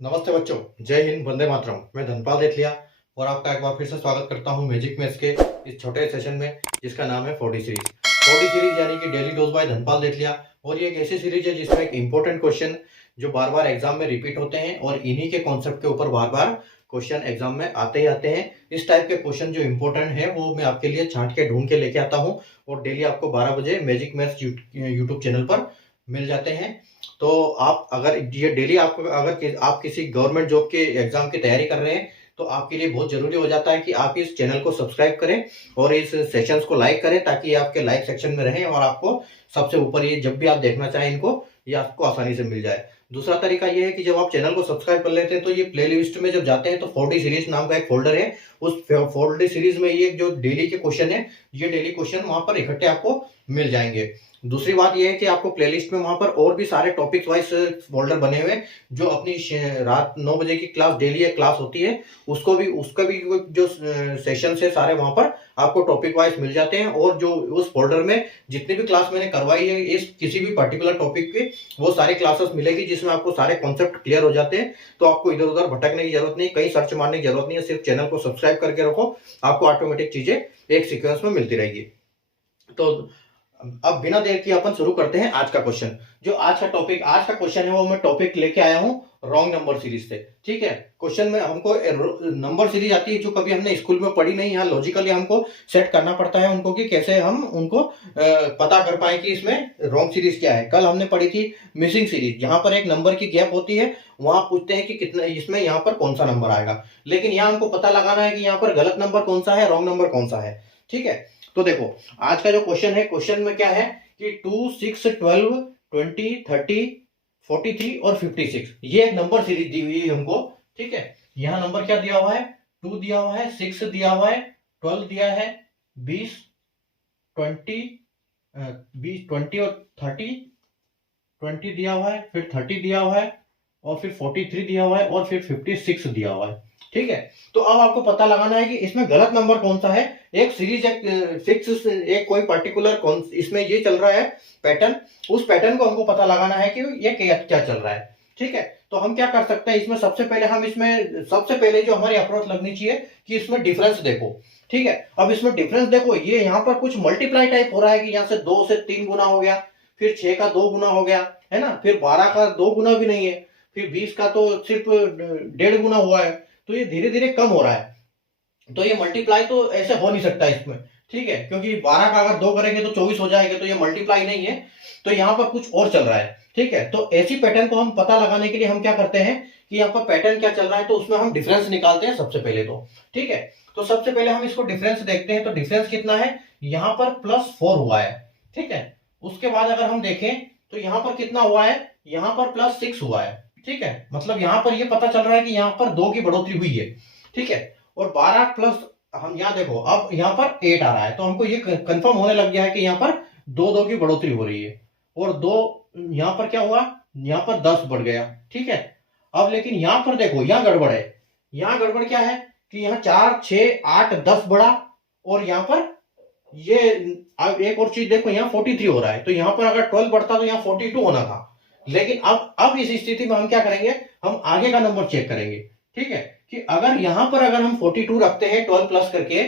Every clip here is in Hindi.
नमस्ते बच्चों, जय हिंद, वंदे मातरम। मैं धनपाल देथलिया और आपका एक बार फिर से स्वागत करता हूं मैजिक मैथ्स के इस छोटे सेशन में जिसका नाम है 4D सीरीज। 4D सीरीज यानी कि डेली डोज बाय धनपाल देथलिया। और ये एक ऐसी सीरीज है जिसमें एक इंपॉर्टेंट क्वेश्चन जो बार बार एग्जाम में रिपीट होते हैं और इन्हीं के कॉन्सेप्ट के ऊपर बार बार क्वेश्चन एग्जाम में आते ही आते हैं। इस टाइप के क्वेश्चन जो इंपॉर्टेंट है वो मैं आपके लिए छांट के ढूंढ के लेके आता हूँ और डेली आपको 12 बजे मैजिक मैथ्स यूट्यूब चैनल पर मिल जाते हैं। तो आप अगर ये डेली आपको अगर आप किसी गवर्नमेंट जॉब के एग्जाम की तैयारी कर रहे हैं तो आपके लिए बहुत जरूरी हो जाता है कि आप इस चैनल को सब्सक्राइब करें और इस सेशंस को लाइक करें ताकि आपके लाइक सेक्शन में रहें और आपको सबसे ऊपर ये जब भी आप देखना चाहें इनको ये आपको आसानी से मिल जाए। दूसरा तरीका ये है कि जब आप चैनल को सब्सक्राइब कर लेते हैं तो ये प्लेलिस्ट में जब जाते हैं तो 4D सीरीज नाम का एक फोल्डर है। उस 4D सीरीज में ये जो डेली के क्वेश्चन है ये डेली क्वेश्चन वहां पर इकट्ठे आपको मिल जाएंगे। दूसरी बात यह है कि आपको प्लेलिस्ट में वहां पर और भी सारे टॉपिक वाइज फोल्डर बने हुए जो अपनी रात 9 बजे की क्लास डेली एक क्लास होती है उसका भी जो सेशन है सारे वहां पर आपको टॉपिक वाइज मिल जाते हैं। और जो उस फोल्डर में जितनी भी क्लास मैंने करवाई है इस किसी भी पर्टिकुलर टॉपिक की वो सारी क्लासेस मिलेगी जिसमें आपको सारे कॉन्सेप्ट क्लियर हो जाते हैं। तो आपको इधर उधर भटकने की जरूरत नहीं, कहीं सर्च मारने की जरूरत नहीं है, सिर्फ चैनल को सब्सक्राइब करके रखो, आपको ऑटोमेटिक चीजें एक सीक्वेंस में मिलती रहेगी। तो अब बिना देर की अपन शुरू करते हैं आज का क्वेश्चन। जो आज का क्वेश्चन है वो मैं टॉपिक लेके आया हूं रॉन्ग नंबर सीरीज से। ठीक है, क्वेश्चन में हमको नंबर सीरीज आती है जो कभी हमने स्कूल में पढ़ी नहीं। यहाँ लॉजिकली हमको सेट करना पड़ता है उनको कि कैसे हम उनको पता कर पाए कि इसमें रॉन्ग सीरीज क्या है। कल हमने पढ़ी थी मिसिंग सीरीज, जहां पर एक नंबर की गैप होती है, वहां पूछते हैं कि कितना इसमें यहाँ पर कौन सा नंबर आएगा। लेकिन यहाँ हमको पता लगाना है कि यहाँ पर गलत नंबर कौन सा है, रॉन्ग नंबर कौन सा है। ठीक है, तो देखो आज का जो क्वेश्चन है, क्वेश्चन में क्या है कि 2, 6, 12, 20, 30, 43 और 56 ये एक नंबर सीरीज दी हुई है हमको। ठीक है, यहाँ नंबर क्या दिया हुआ है, 2 दिया हुआ है, 6 दिया हुआ है, 12 दिया है, 20, 20 और 30, 20 दिया हुआ है, फिर 30 दिया हुआ है और फिर 43 दिया हुआ है और फिर 56 दिया हुआ है। ठीक है, तो अब आपको पता लगाना है कि इसमें गलत नंबर कौन सा है। एक सीरीज एक फिक्स एक कोई पर्टिकुलर कौन इसमें ये चल रहा है पैटर्न, उस पैटर्न को हमको पता लगाना है कि ये क्या चल रहा है। ठीक है, तो हम क्या कर सकते हैं इसमें, सबसे पहले जो हमारी अप्रोच लगनी चाहिए कि इसमें डिफरेंस देखो। ठीक है, अब इसमें डिफरेंस देखो, ये यहाँ पर कुछ मल्टीप्लाई टाइप हो रहा है कि यहाँ से 2 से 3 गुना हो गया, फिर 6 का 2 गुना हो गया है ना, फिर 12 का 2 गुना भी नहीं है, फिर 20 का तो सिर्फ 1.5 गुना हुआ है। तो ये धीरे धीरे कम हो रहा है, तो ये मल्टीप्लाई तो ऐसे हो नहीं सकता इसमें। ठीक है, क्योंकि 12 का अगर 2 करेंगे तो 24 हो जाएगा, तो ये मल्टीप्लाई नहीं है, तो यहाँ पर कुछ और चल रहा है। ठीक है, तो ऐसी पैटर्न को हम पता लगाने के लिए हम क्या करते हैं कि यहाँ पर पैटर्न क्या चल रहा है तो उसमें हम डिफरेंस निकालते हैं सबसे पहले तो। ठीक है, तो सबसे पहले हम इसको डिफरेंस देखते हैं, तो डिफरेंस कितना है, यहाँ पर +4 हुआ है। ठीक है, उसके बाद अगर हम देखें तो यहाँ पर कितना हुआ है, यहाँ पर +6 हुआ है। ठीक है, मतलब यहाँ पर ये पता चल रहा है कि यहाँ पर 2 की बढ़ोतरी हुई है। ठीक है, और 12 प्लस हम यहाँ देखो अब यहाँ पर 8 आ रहा है, तो हमको ये कंफर्म होने लग गया है कि यहाँ पर 2 की बढ़ोतरी हो रही है। और 2 यहाँ पर क्या हुआ, यहाँ पर 10 बढ़ गया। ठीक है, अब लेकिन यहाँ पर देखो यहाँ गड़बड़ है। यहाँ गड़बड़ क्या है कि यहाँ 4, 6, 8, 10 बढ़ा और यहाँ पर ये अब एक और चीज देखो, यहाँ 43 हो रहा है, तो यहाँ पर अगर 12 बढ़ता तो यहाँ 42 होना था। लेकिन अब इस स्थिति में हम क्या करेंगे, हम आगे का नंबर चेक करेंगे। ठीक है, कि अगर यहां पर अगर हम 42 रखते हैं 12 प्लस करके,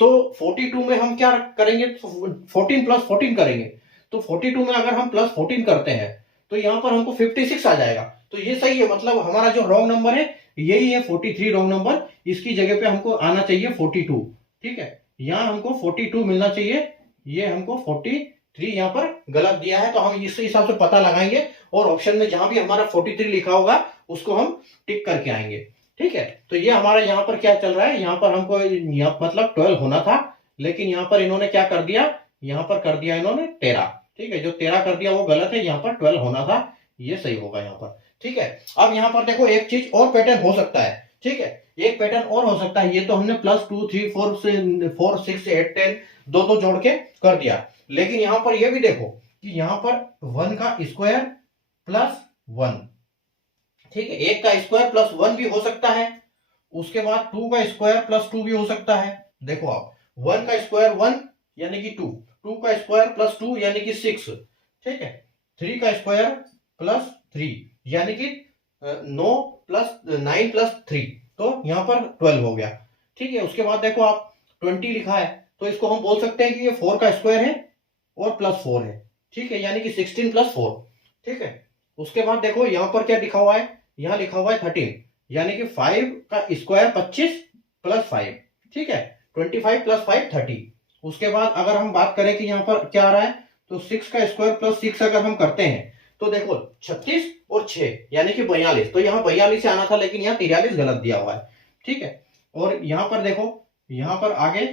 तो 42 में हम क्या करेंगे, 14 प्लस 14 करेंगे। तो 42 में अगर हम +14 करते हैं तो यहां पर हमको 56 आ जाएगा। तो ये सही है, मतलब हमारा जो रॉन्ग नंबर है यही है 43 रॉन्ग नंबर, इसकी जगह पे हमको आना चाहिए 42। ठीक है, यहां हमको 42 मिलना चाहिए, ये हमको 43 यहाँ पर गलत दिया है, तो हम इस हिसाब से पता लगाएंगे और ऑप्शन में जहां भी हमारा 43 लिखा होगा उसको हम टिक करके आएंगे। ठीक है, तो ये हमारा यहाँ पर क्या चल रहा है, यहाँ पर हमको यहाँ मतलब 12 होना था, लेकिन यहाँ पर इन्होंने क्या कर दिया, यहाँ पर कर दिया इन्होंने 13। ठीक है, जो 13 कर दिया वो गलत है, यहाँ पर 12 होना था, ये सही होगा यहाँ पर। ठीक है, अब यहाँ पर देखो एक चीज और पैटर्न हो सकता है। ठीक है, एक पैटर्न और हो सकता है, ये तो हमने +2, 3, 4 से 4, 6, 8, 10 दो जोड़ के कर दिया, लेकिन यहाँ पर ये भी देखो कि यहाँ पर 1 का स्क्वायर +1। ठीक है, 1 का स्क्वायर +1 भी हो सकता है, उसके बाद 2 का स्क्वायर +2 भी हो सकता है। देखो आप 1 का स्क्वायर 1 यानी कि 2, 2 का स्क्वायर +2 यानी कि 6। ठीक है, 3 का स्क्वायर +3 यानी कि 9 प्लस 9 प्लस 3, तो यहाँ पर 12 हो गया। ठीक है, उसके बाद देखो आप 20 लिखा है, तो इसको हम बोल सकते हैं कि ये 4 का स्क्वायर है और प्लस 4 है। ठीक है, यानी कि 16 प्लस 4। ठीक है, उसके बाद देखो यहाँ पर क्या लिखा हुआ है, यहाँ लिखा हुआ है 13, यानी कि 5 का स्क्वायर 25 प्लस 5। ठीक है, 25 प्लस 5 30। उसके बाद अगर हम बात करें कि यहाँ पर क्या आ रहा है, तो 6 का स्क्वायर प्लस 6 अगर हम करते हैं तो देखो 36 और 6 यानी कि 42। तो यहाँ 42 से आना था, लेकिन यहाँ 43 गलत दिया हुआ है। ठीक है, और यहाँ पर देखो, यहाँ पर आगे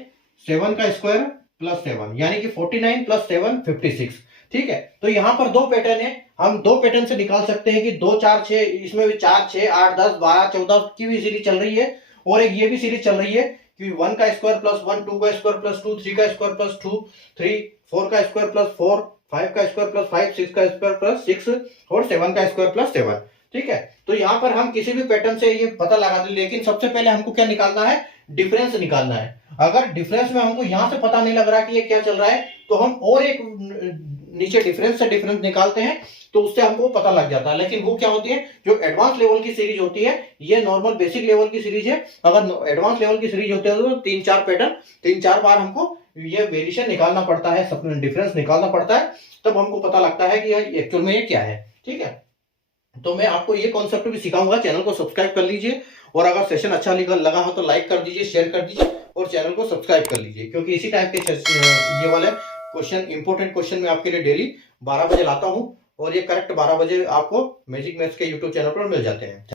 7 का स्क्वायर प्लस 7 यानी कि 49 प्लस 7 56। ठीक है, तो यहाँ पर दो पैटर्न है, हम दो पैटर्न से निकाल सकते हैं कि 2 4 6, इसमें भी 4 6 8 10 12 14 की भी सीरीज चल रही है, और एक ये भी सीरीज चल रही है कि 1 का स्क्वायर प्लस 1, 2 का स्क्वायर प्लस 2, 3 का स्क्वायर प्लस 2 3, 4 का स्क्वायर प्लस 4, 5 का स्क्वायर प्लस 5, 6 का स्क्वायर प्लस 6 और 7 का स्क्वायर प्लस 7। ठीक है, तो यहाँ पर हम किसी भी पैटर्न से ये पता लगा दें, लेकिन सबसे पहले हमको क्या निकालना है, डिफरेंस निकालना है। अगर डिफरेंस में हमको यहां से पता नहीं लग रहा कि ये क्या चल रहा है, तो हम और एक नीचे डिफरेंस से डिफरेंस निकालते हैं, तो उससे हमको पता लग जाता है। लेकिन वो क्या होती है, जो एडवांस लेवल की सीरीज होती है, ये नॉर्मल बेसिक लेवल की सीरीज है। अगर एडवांस लेवल की सीरीज होती है तो 3-4 पैटर्न 3-4 बार हमको ये वेरिएशन निकालना पड़ता है, डिफरेंस निकालना पड़ता है, तब हमको पता लगता है कि एक्चुअल में ये क्या है। ठीक है, तो मैं आपको ये कॉन्सेप्ट भी सिखाऊंगा। चैनल को सब्सक्राइब कर लीजिए, और अगर सेशन अच्छा लगा हो तो लाइक कर दीजिए, शेयर कर दीजिए, और चैनल को सब्सक्राइब कर लीजिए, क्योंकि इसी टाइप के ये वाले क्वेश्चन, इंपॉर्टेंट क्वेश्चन मैं आपके लिए डेली 12 बजे लाता हूं, और ये करेक्ट 12 बजे आपको मैजिक मैथ्स के यूट्यूब चैनल पर मिल जाते हैं।